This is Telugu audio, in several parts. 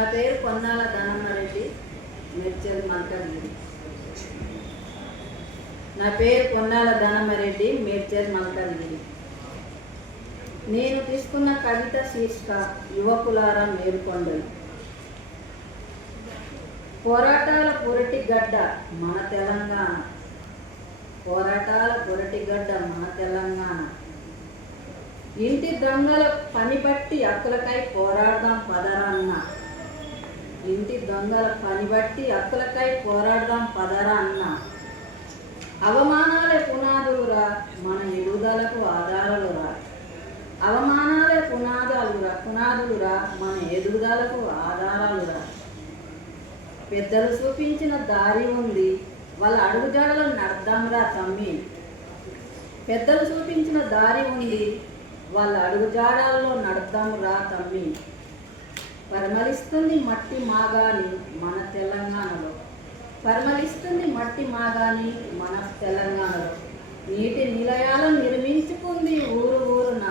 నా పేరు పొన్నాల ధనమ్మారెడ్డి, మేడ్చల్ మల్కాజ్గిరి. మేడ్చల్ మల్కాజ్గిరి. నేను తీసుకున్న కవిత శీర్షిక యువకులారా మేల్కొండలు. పోరాటాల పురటిగడ్డ మన తెలంగాణ, పోరాటాల పురటిగడ్డ మన తెలంగాణ. ఇంటి దొంగల పని బట్టి హక్కులకై పోరాడదాం పదరన్న, ఇంటి దొంగల పని బట్టి హక్కులకై పోరాడదాం పదరా అన్న. అవమానాలే పునాదులురా మన ఎదుగుదలకు ఆధారాలురా, అవమానాలే పునాదులురా మన ఎదుగుదలకు ఆధారాలురా. పెద్దలు చూపించిన దారి ఉంది, వాళ్ళ అడుగుజాడలను నడదాంరా తమ్మి. పెద్దలు చూపించిన దారి ఉంది, వాళ్ళ అడుగుజాడల్లో నడదాంరా తమ్మి. పరిమళిస్తుంది మట్టి మాగాని మన తెలంగాణలో, పరిమళిస్తుంది మట్టి మాగాని మన తెలంగాణలో. నీటి నిలయాలను నిర్మించుకుంది ఊరు ఊరున,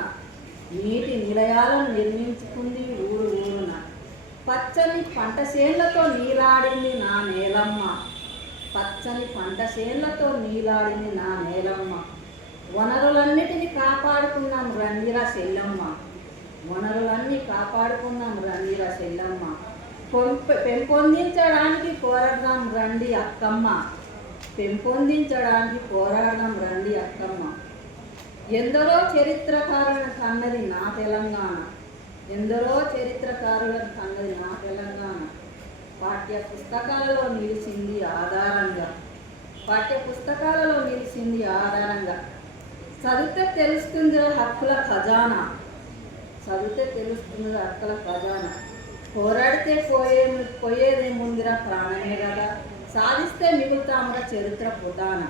నీటి నిలయాలను నిర్మించుకుంది ఊరు ఊరున. పచ్చని పంట చేన్లతో నీలాడింది నా నేలమ్మ, పచ్చని పంట చేన్లతో నీలాడింది నా నేలమ్మ. వనరులన్నిటినీ కాపాడుకున్నాం రండిరా చెల్లమ్మ, వనరులన్నీ కాపాడుకున్నాం రండిరా చెల్లమ్మ. పెంపొందించడానికి పోరాడదాం రండి అక్కమ్మ, పెంపొందించడానికి పోరాడదాం రండి అక్కమ్మ. ఎందరో చరిత్రకారులను కన్నది నా తెలంగాణ, ఎందరో చరిత్రకారులను కన్నది నా తెలంగాణ. పాఠ్య పుస్తకాలలో నిలిచింది ఆధారంగా, పాఠ్య పుస్తకాలలో నిలిచింది ఆధారంగా. చదివితే తెలుస్తుంది హక్కుల ఖజానా, చదివితే తెలుస్తుంది హక్కుల ఖజానా. పోరాడితే పోయేదేముందిరా ప్రాణమే కదా, సాధిస్తే మిగులుతామురా చరిత్ర పుటాన.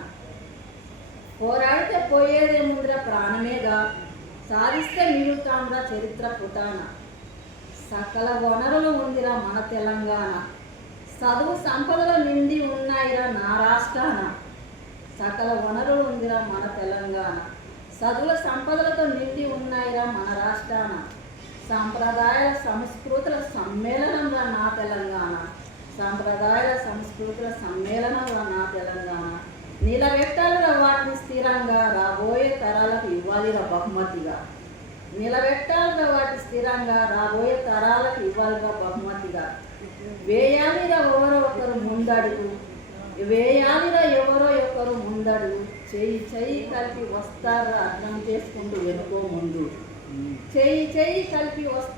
పోరాడితే పోయేదేముందిరా ప్రాణమేగా, సాధిస్తే మిగులుతామురా చరిత్ర పుటాన. సకల వనరులు ఉందిరా మన తెలంగాణ, చదువు సంపదలు నిండి ఉన్నాయిరా నా రాష్ట్రాన. సకల వనరులు ఉందిరా మన తెలంగాణ, చదువుల సంపదలతో నిండి ఉన్నాయిరా మన రాష్ట్రాన. సాంప్రదాయాల సంస్కృతుల సమ్మేళనంగా నా తెలంగాణ, సాంప్రదాయాల సంస్కృతుల సమ్మేళనంగా నా తెలంగాణ. నిలబెట్టాలిరా వాటిని స్థిరంగా, రాబోయే తరాలకు ఇవ్వాలిరా బహుమతిగా. నిలబెట్టాలిరా వాటి స్థిరంగా, రాబోయే తరాలకు ఇవ్వాలిరా బహుమతిగా. వేయాలిరా ఎవరో ఒకరు ముందడుగు, వేయాలిరా ఎవరో ఒకరు ముందడుగు. చెయ్యి కలిపి వస్తారా అర్థం చేసుకుంటూ వెనుకో ముందు, చెయ్యి కలిపి వస్తా